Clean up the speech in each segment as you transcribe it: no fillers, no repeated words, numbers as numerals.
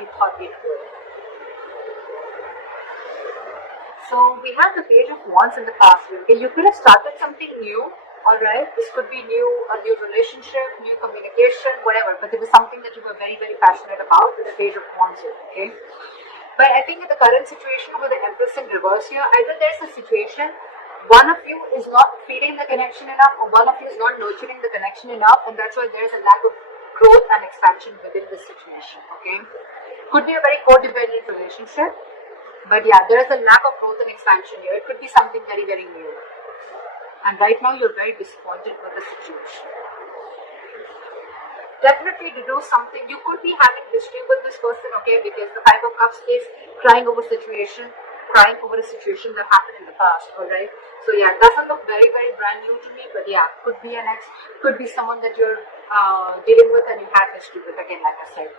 you thought it would. So we have the Page of Wands in the past. Okay, you could have started something new. Alright, this could be new, a new relationship, new communication, whatever. But there was something that you were very, very passionate about with the Page of Wands here. Okay. But I think in the current situation with the Empress in reverse here, either there's a situation one of you is not feeding the connection enough, or one of you is not nurturing the connection enough, and that's why there's a lack of growth and expansion within this situation. Okay, could be a very codependent relationship, but yeah, there is a lack of growth and expansion here. It could be something very, very new, and right now you're very disappointed with the situation. Definitely to do something. You could be having history with this person, okay, because the Five of Cups is crying over a situation that happened in the past. Alright, so yeah, it doesn't look very, very brand new to me, but yeah, could be an ex, could be someone that you're dealing with and you have history with, again, like I said.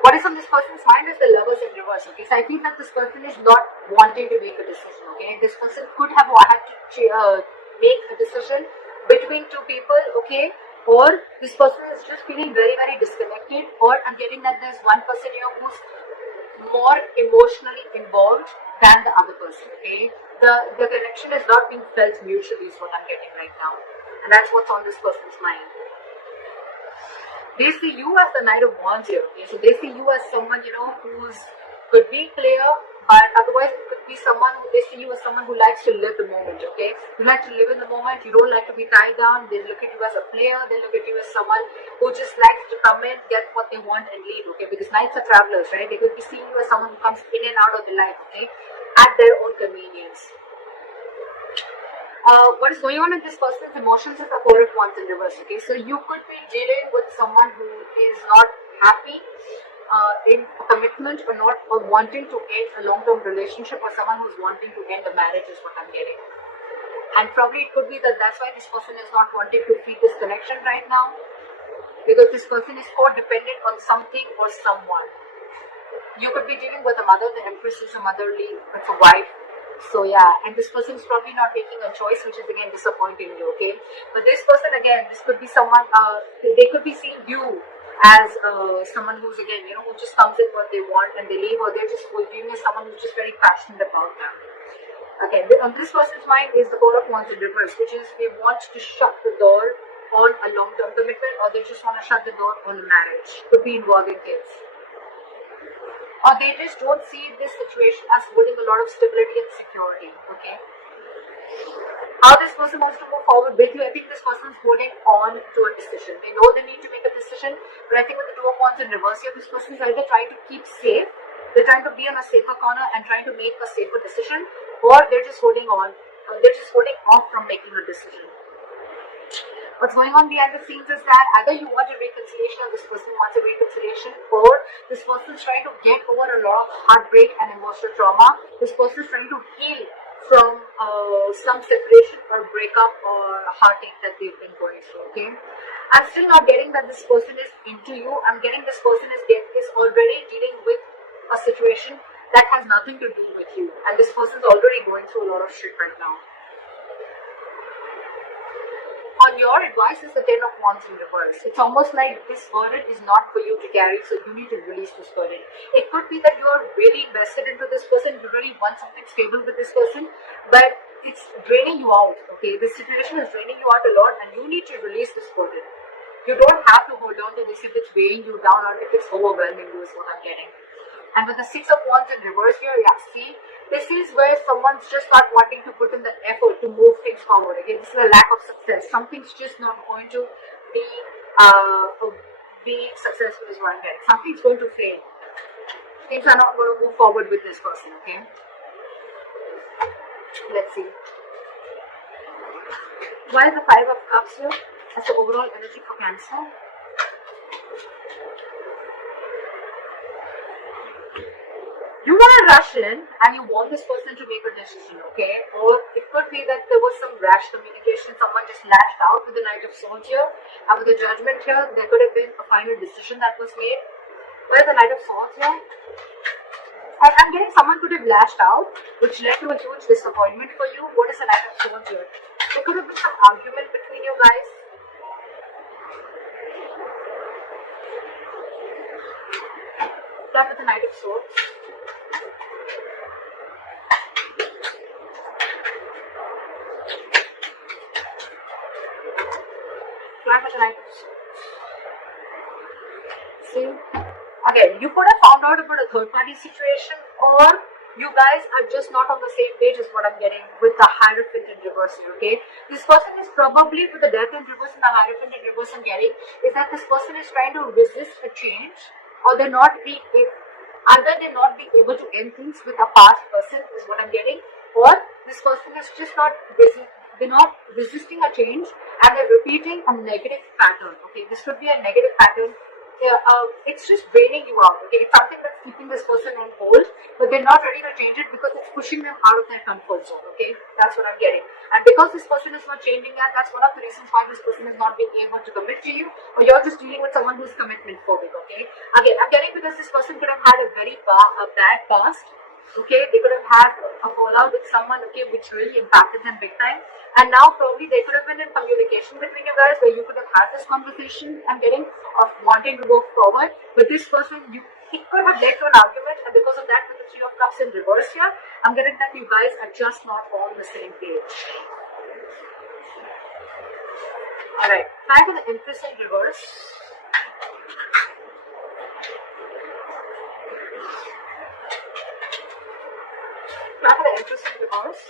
What is on this person's mind is the Lovers in reverse. Okay, so I feel that this person is not wanting to make a decision. Okay, this person could have had to make a decision between two people. Okay, or this person is just feeling very, very disconnected, or I'm getting that there's one person here who's more emotionally involved than the other person. Okay, the connection is not being felt mutually is what I'm getting right now, and that's what's on this person's mind. They see you as the Knight of Wands here. Okay, so they see you as someone, you know, who's could be clear, but otherwise it could be someone who they see you as someone who likes to live the moment. Okay, you like to live in the moment. You don't like to be tied down. They look at you as a player. They look at you as someone who just likes to come in, get what they want, and leave. Okay, because knights are travelers, right? They could be seeing you as someone who comes in and out of the life. Okay, at their own convenience. What is going on in this person's emotions is the Four of Wands in reverse. Okay, so you could be dealing with someone who is not happy in commitment, or wanting to end a long-term relationship, or someone who's wanting to end a marriage is what I'm getting. And probably it could be that that's why this person is not wanting to feed this connection right now, because this person is codependent on something or someone. You could be dealing with a mother. The Empress is a motherly, it's a wife. So yeah, and this person is probably not making a choice, which is again disappointing you. Okay, but this person, again, this could be someone, they could be seeing you as someone who's, again, you know, who just comes in what they want and they leave, or they're just viewing as someone who's just very passionate about them. Again, on this person's mind is the Four of Wands in reverse, which is they want to shut the door on a long-term commitment, or they just want to shut the door on a marriage. Could be involving kids. Or they just don't see this situation as holding a lot of stability and security. Okay, how this person wants to move forward with you, I think this person is holding on to a decision. They know they need to make a decision, but I think with the Two of Wands in reverse here, this person is either trying to keep safe, they're trying to be on a safer corner and trying to make a safer decision, or they're just holding on, they're just holding off from making a decision. What's going on behind the scenes is that either you want a reconciliation, or this person wants a reconciliation, or this person is trying to get over a lot of heartbreak and emotional trauma. This person is trying to heal from some separation or breakup or heartache that they've been going through. Okay, I'm still not getting that this person is into you. I'm getting this person is already dealing with a situation that has nothing to do with you, and this person is already going through a lot of shit right now. On your advice is the Ten of Wands in reverse. It's almost like this burden is not for you to carry, so you need to release this burden. It could be that you're really invested into this person, you really want something stable with this person, but it's draining you out. Okay, this situation is draining you out a lot, and you need to release this burden. You don't have to hold on to this if it's weighing you down or if it's overwhelming you, is what I'm getting. And with the Six of Wands in reverse here, yeah, see, this is where someone's just not wanting to put in the effort to move things forward. Again, this is a lack of success. Something's just not going to be successful, is what I'm getting. Something's going to fail. Things are not going to move forward with this person, okay? Let's see. Why is the Five of Cups here as the overall energy for Cancer? You want to rush in and you want this person to make a decision, okay? Or it could be that there was some rash communication, someone just lashed out with the Knight of Swords here, and with the Judgment here, there could have been a final decision that was made. Where's the Knight of Swords here? I'm getting someone could have lashed out, which led to a huge disappointment for you. What is the Knight of Swords here? There could have been some argument between you guys. Clap with the Knight of Swords. Clap with the Knight of Swords. See, again, you could have found out about a third party situation, or you guys are just not on the same page, is what I'm getting with the Hierophant in reverse here, okay? This person is probably, with the Death in reverse and the Hierophant in reverse I'm getting, is that this person is trying to resist a change, or they're not being, either they're not being able to end things with a past person, is what I'm getting, or this person is just not they're not resisting a change, and they're repeating a negative pattern, okay? This could be a negative pattern. It's just draining you out, okay? It's something that's keeping this person on hold, but they're not ready to change it because it's pushing them out of their comfort zone, okay? That's what I'm getting. And because this person is not changing that, that's one of the reasons why this person is not being able to commit to you, or you're just dealing with someone who's commitment phobic, okay? Again, I'm getting because this person could have had a very bad past, okay? They could have had a fallout with someone, okay, which really impacted them big time. And now probably they could have been in communication between you guys where you could have had this conversation, I'm getting, of wanting to go forward. But this person, it could have led to an argument, and because of that, with the Three of Cups in reverse here, I'm getting that you guys are just not on the same page. Alright, back to the Empress in reverse. Back to the Empress in reverse.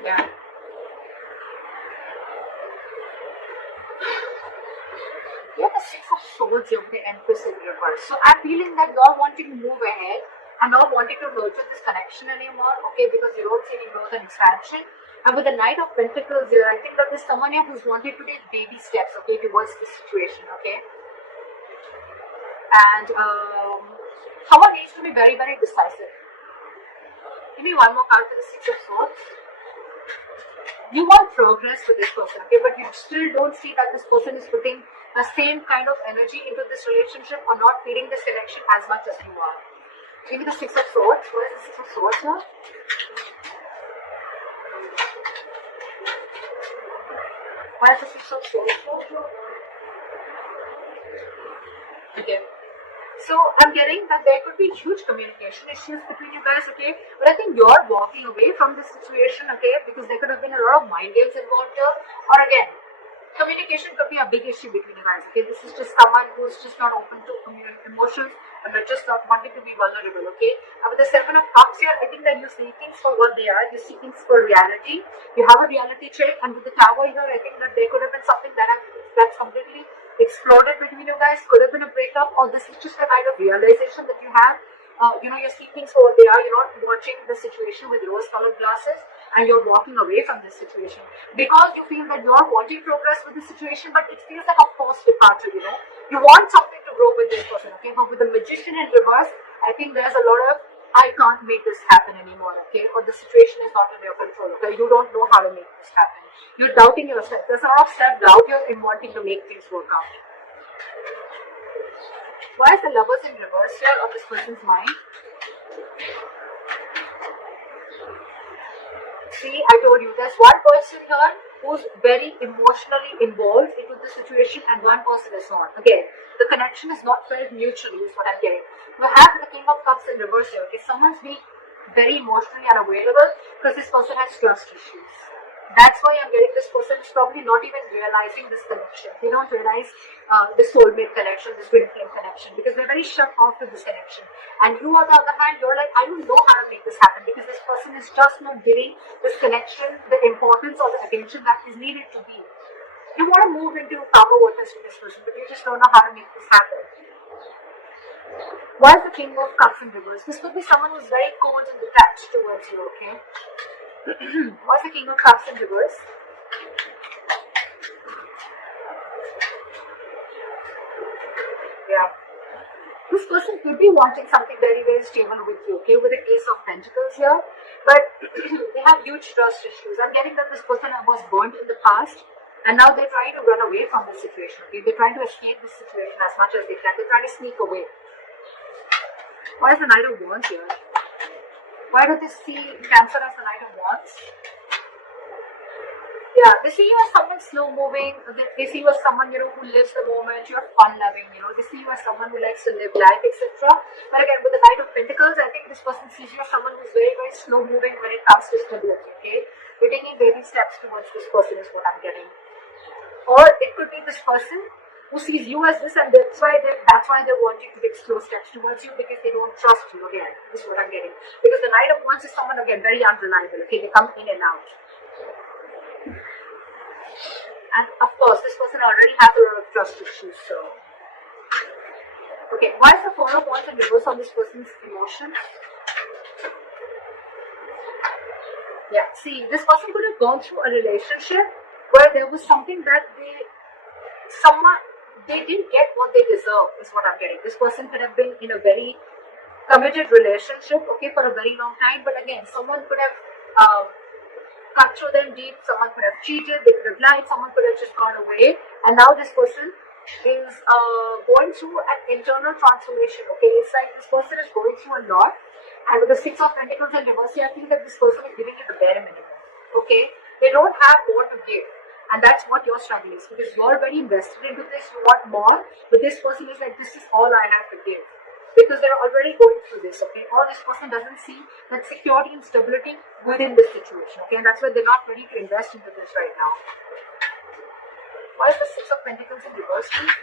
Yeah. You have the Six of Swords here with the Empress in reverse. So I'm feeling that you're wanting to move ahead and not wanting to nurture this connection anymore, okay, because you don't see any growth and expansion. And with the Knight of Pentacles here, I think that there's someone here who's wanting to take baby steps, okay, towards this situation, okay. And someone needs to be very, very decisive. Give me one more card for the Six of Swords. You want progress with this person, okay, but you still don't see that this person is putting the same kind of energy into this relationship or not feeding this connection as much as you are. Give me the Six of Swords. What is the Six of Swords here? What is the Six of Swords here? Okay. So I'm getting that there could be huge communication issues between you guys, okay? But I think you're walking away from this situation, okay? Because there could have been a lot of mind games involved here. Or again, communication could be a big issue between you guys, okay? This is just someone who's just not open to emotions and they're just not wanting to be vulnerable, okay? And with the Seven of Cups here, I think that you see things for what they are. You see things for reality. You have a reality check. And with the Tower here, I think that there could have been something that's completely exploded between you guys, could have been a breakup, or this is just a kind of realization that you have. You see things for what they are. You're not watching the situation with rose-colored glasses, and you're walking away from this situation because you feel that you're wanting progress with the situation, but it feels like a forced departure. You want something to grow with this person, okay? But with the Magician in reverse, I think there's a lot of I can't make this happen anymore, okay? Or the situation is not in your control, okay? You don't know how to make this happen. You're doubting yourself. There's a lot of self-doubt here in wanting to make things work out. Why is the Lovers in reverse here of this person's mind? See, I told you, there's one person here who's very emotionally involved into the situation and one person is not. Again, the connection is not felt mutually is what I'm getting. You have the King of Cups in reverse here. Okay, someone's being very emotionally unavailable because this person has trust issues. That's why I'm getting this person is probably not even realizing this connection. They don't realize the soulmate connection, this twin flame connection, because they're very shut off to this connection. And you, on the other hand, you're like, I don't know how to make this happen because this person is just not giving this connection the importance or the attention that is needed to be. You want to move into calmer waters with this person, but you just don't know how to make this happen. Why is the King of Cups in reverse? This could be someone who's very cold and detached towards you, okay? What's the King of Cups in reverse? Yeah. This person could be wanting something very, very stable with you, okay? With the Ace of Pentacles here. But they have huge trust issues. I'm getting that this person was burnt in the past. And now they're trying to run away from the situation, okay? They're trying to escape this situation as much as they can. They're trying to sneak away. Why is the Knight of Wands here? Why do they see Cancer as the Knight of Wands? Yeah, they see you as someone slow moving. They see you as someone, who lives the moment. You're fun loving. They see you as someone who likes to live life, etc. But again, with the Knight of Pentacles, I think this person sees you as someone who's very, very slow moving when it comes to stability. Okay, you're taking baby steps towards this person is what I'm getting. Or it could be this person who sees you as this, and that's why they're wanting to take slow steps towards you, because they don't trust you. Again, this is what I'm getting. Because the Knight of Wands is someone, again, very unreliable. Okay, they come in and out. And of course, this person already has a lot of trust issues. So, okay, why is the Four of Wands in reverse on this person's emotions? Yeah, see, this person could have gone through a relationship where there was something that they didn't get what they deserve, is what I'm getting. This person could have been in a very committed relationship, okay, for a very long time, but again, someone could have cut through them deep, someone could have cheated, they could have lied, someone could have just gone away, and now this person is going through an internal transformation, okay. It's like this person is going through a lot, and with the Six of Pentacles in reverse, I feel that this person is giving you the bare minimum, okay. They don't have more to give, and that's what your struggle is, because you're very invested into this, you want more, but this person is like, this is all I have to give, because they're already going through this, okay. Or this person doesn't see that security and stability within this situation, okay, and that's why they're not ready to invest into this right now. Why is the Six of Pentacles in reverse, please?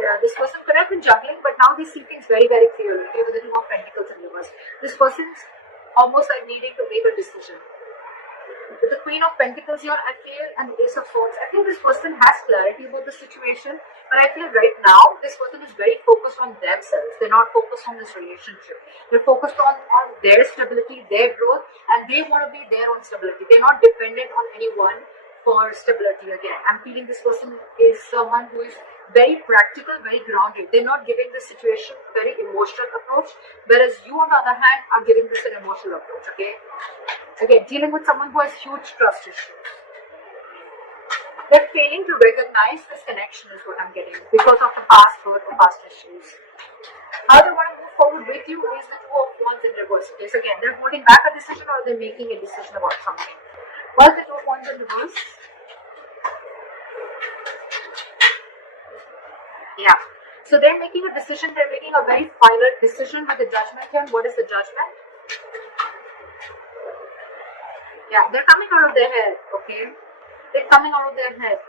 Yeah, this person could have been juggling, but now they see things very, very clearly, okay, with the Two of Pentacles in reverse. This person's almost like needing to make a decision. With the Queen of Pentacles here, I feel, and the Ace of Swords, I think this person has clarity about the situation, but I feel right now, this person is very focused on themselves. They're not focused on this relationship. They're focused on their stability, their growth, and they want to be their own stability. They're not dependent on anyone for stability again. I'm feeling this person is someone who is very practical, very grounded. They're not giving this situation a very emotional approach, whereas you, on the other hand, are giving this an emotional approach, okay? Again, dealing with someone who has huge trust issues. They're failing to recognize this connection is what I'm getting because of the past hurt or past issues. How they want to move forward with you is the Two of Wands in reverse. Okay, so again, they're holding back a decision or they're making a decision about something. What's the Two of Wands in reverse? Yeah. So they're making a decision, they're making a very final decision with the Judgment here. What is the Judgment? Yeah, they're coming out of their head, okay? They're coming out of their head.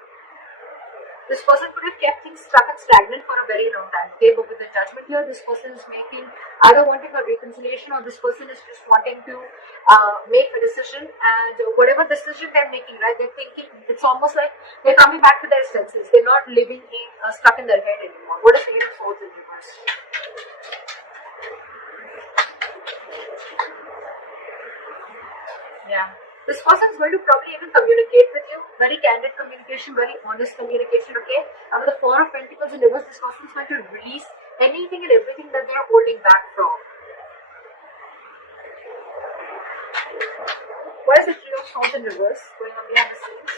This person could have kept things stuck and stagnant for a very long time, okay? But with the Judgment here, this person is making, either wanting a reconciliation or this person is just wanting to make a decision, and whatever decision they're making, right, they're thinking, it's almost like they're coming back to their senses. They're not living in, stuck in their head anymore. What is the Eight of Swords in reverse? Yeah. This person is going to probably even communicate with you, very candid communication, very honest communication, okay? And with the Four of Pentacles in reverse, this person is going to release anything and everything that they are holding back from. Why is the Three of Swords in reverse going on behind the scenes?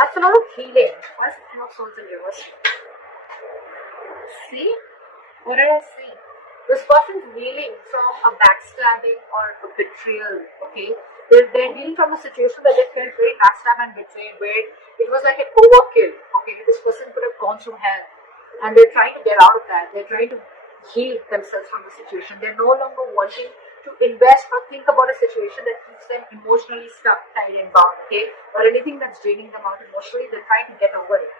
That's a lot of healing. Why is the Three of Swords in reverse? See? What did I see? This person is healing from a backstabbing or a betrayal, okay? They're healing from a situation that they felt very backstabbed and betrayed, where it was like an overkill, okay? This person could have gone through hell, and they're trying to get out of that. They're trying to heal themselves from the situation. They're no longer wanting to invest or think about a situation that keeps them emotionally stuck, tied and bound, okay? Or anything that's draining them out emotionally. They're trying to get over it.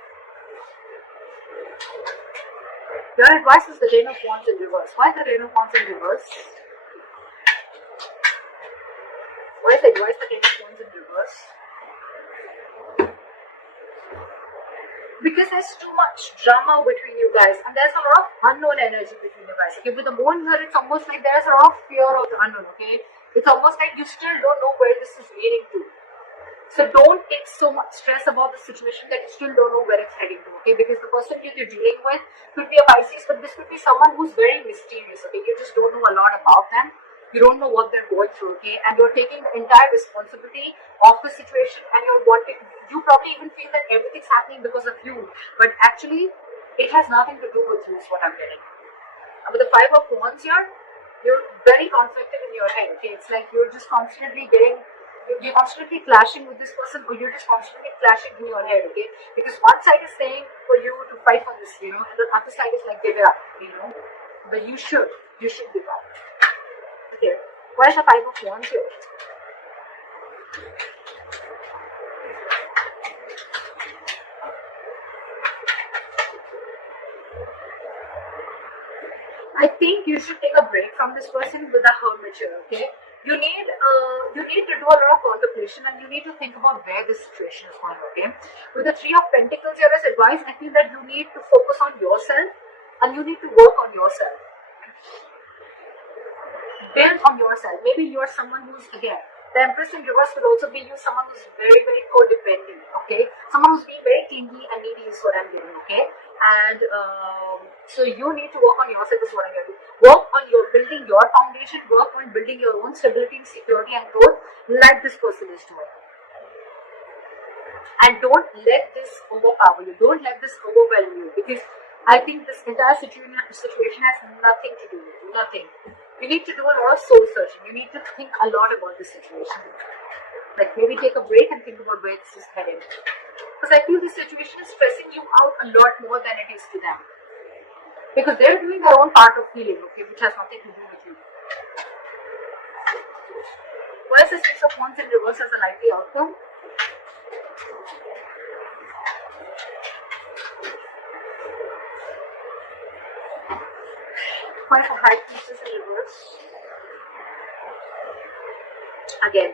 Your advice is the Ten of Wands in reverse. Why is the Ten of Wands in reverse? Why is the advice the Ten of Wands in reverse? Because there's too much drama between you guys, and there's a lot of unknown energy between you guys. Okay, with the moon here, it's almost like there's a lot of fear of the unknown. Okay, it's almost like you still don't know where this is leading to. So don't take so much stress about the situation that you still don't know where it's heading to, okay? Because the person you're dealing with could be a Pisces, but this could be someone who's very mysterious, okay? You just don't know a lot about them. You don't know what they're going through, okay? And you're taking the entire responsibility of the situation, and you probably even feel that everything's happening because of you. But actually, it has nothing to do with you, is what I'm getting. With the Five of Wands here, you're very conflicted in your head, okay? It's like you're just constantly you're constantly clashing with this person, or you're just constantly clashing in your head, okay? Because one side is saying for you to fight for this, and the other side is like, give it up, but you should give up. Okay, what is the Five of Wands here? I think you should take a break from this person with a hermiture, okay? You need to do a lot of contemplation, and you need to think about where this situation is going, okay? With the Three of Pentacles here as advice, I feel that you need to focus on yourself, and you need to work on yourself. Build on yourself. Maybe you're someone who's, again, the Empress in reverse could also be you, someone who's very, very codependent, okay? Someone who's being very clingy and needy is what I'm getting, okay? And so you need to work on yourself is what I'm going to do. Work on building your foundation, work on building your own stability, security and growth like this person is doing. And don't let this overpower you. Don't let this overwhelm you, because I think this entire situation has nothing to do with you. Nothing. You need to do a lot of soul searching. You need to think a lot about the situation. Like maybe take a break and think about where this is heading. Because I feel this situation is stressing you out a lot more than it is to them. Because they're doing their own part of healing, okay, which has nothing to do with you. What is the Six of Wands in reverse as a likely outcome? Five of High Priestess in reverse. Again,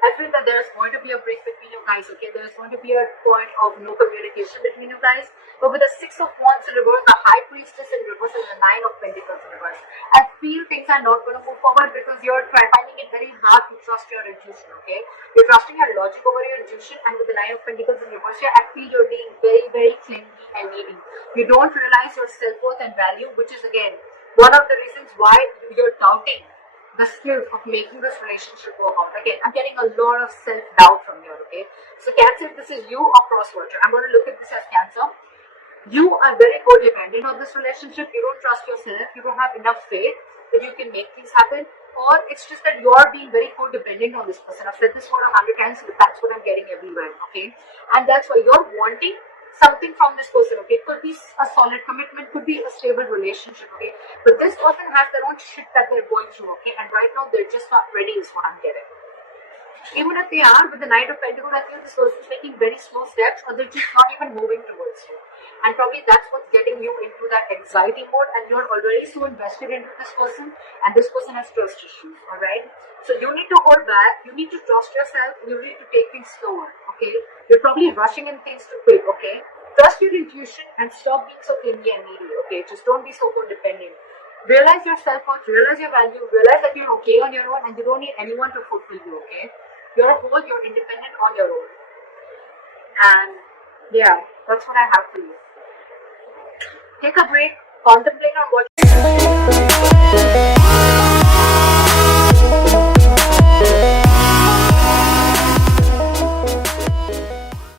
I feel that there is going to be a break between you guys, okay? There is going to be a point of no communication between you guys. But with the Six of Wands in reverse, the High Priestess in reverse, and the Nine of Pentacles in reverse, I feel things are not going to move forward because you're finding it very hard to trust your intuition, okay? You're trusting your logic over your intuition, and with the Nine of Pentacles in reverse here, I feel you're being very, very clingy and needy. You don't realize your self-worth and value, which is, again, one of the reasons why you're doubting the skills of making this relationship work out. Again, I'm getting a lot of self-doubt from here, okay? So Cancer, if this is you or cross-watcher, I'm going to look at this as Cancer. You are very codependent on this relationship. You don't trust yourself. You don't have enough faith that you can make things happen. Or it's just that you're being very codependent on this person. I've said this word 100 times, but that's what I'm getting everywhere, okay? And that's why you're wanting something from this person, okay? It could be a solid commitment, could be a stable relationship, okay? But this person has their own shit that they're going through, okay? And right now they're just not ready is what I'm getting. Even if they are, with the Knight of Pentacles, I feel this person is taking very slow steps, or they're just not even moving towards you. And probably that's what's getting you into that anxiety mode, and you're already so invested into this person, and this person has trust issues, alright? So you need to hold back, you need to trust yourself, you need to take things slower, okay? You're probably rushing in things too quick, okay? Trust your intuition and stop being so clingy and needy, okay? Just don't be so codependent. Realize your self-worth, realize your value, realize that you're okay on your own and you don't need anyone to fulfill you, okay? You're whole, you're independent on your own. And yeah, that's what I have for you. Take a break, contemplate on what